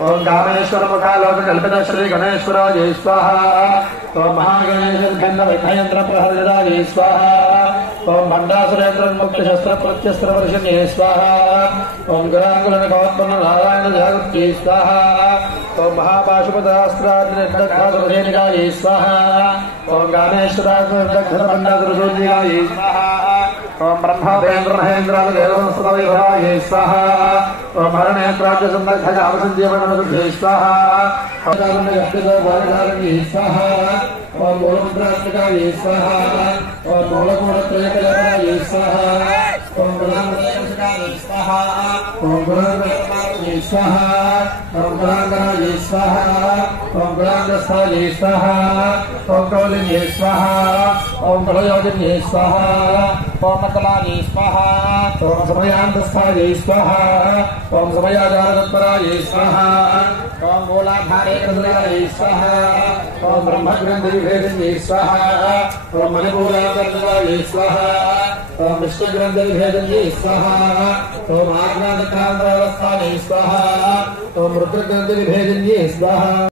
ओम कामेश्वर मुखालोक कल्पित श्री गणेश्वराय स्वाहा। ओम महागणेश विघ्नयंत्र प्रहरदाय स्वाहा। ओम भंडासुरेन्द्र मुक्त शस्त्र प्रत्यस्त्र वर्षिणे स्वाहा। ओम गुरांगुल गौतम नारायण जागृति स्वाहा। ओम महापाशुपदास्त्राय स्वाहा। ओम कामेश्वराय भंडासुरसूर्याय स्वाहा। ओम ब्रह्मेन्द्र महेन्द्राय देवसंस्कृताय स्वाहा। ओम हरणेन्द्राय संदर्भजावसंजीवनमरुभ्ये स्वाहा। स्वाहा। ओम मूलमुद्रात्मकाय स्वाहा। ओम मूलकूटत्रयकलाय स्वाहा। ओम गुणांगनाय स्वाहा। ओम गुणांगनाय स्वाहा। ओम गुणांगनाय स्वाहा। ओम गुणांगस्थाय स्वाहा। ओम कौलिन्ये स्वाहा। ओम कलयोगिन्ये स्वाहा। ओम मतलाय स्वाहा। ओम समयांतस्थाय स्वाहा। ओम समयाचारतत्पराय स्वाहा। ओम मूलाधारे कृतलाय स्वाहा। ओम ब्रह्मग्रंथविभेदिन्ये स्वाहा। ओम मणिपूरान्तर्गताय स्वाहा। ओम विष्णुग्रंथविभेदिन्ये स्वाहा। ओम आज्ञानकान्तवस्थाय स्वाहा। ओम रुद्रग्रंथविभेदिन्ये स्वाहा।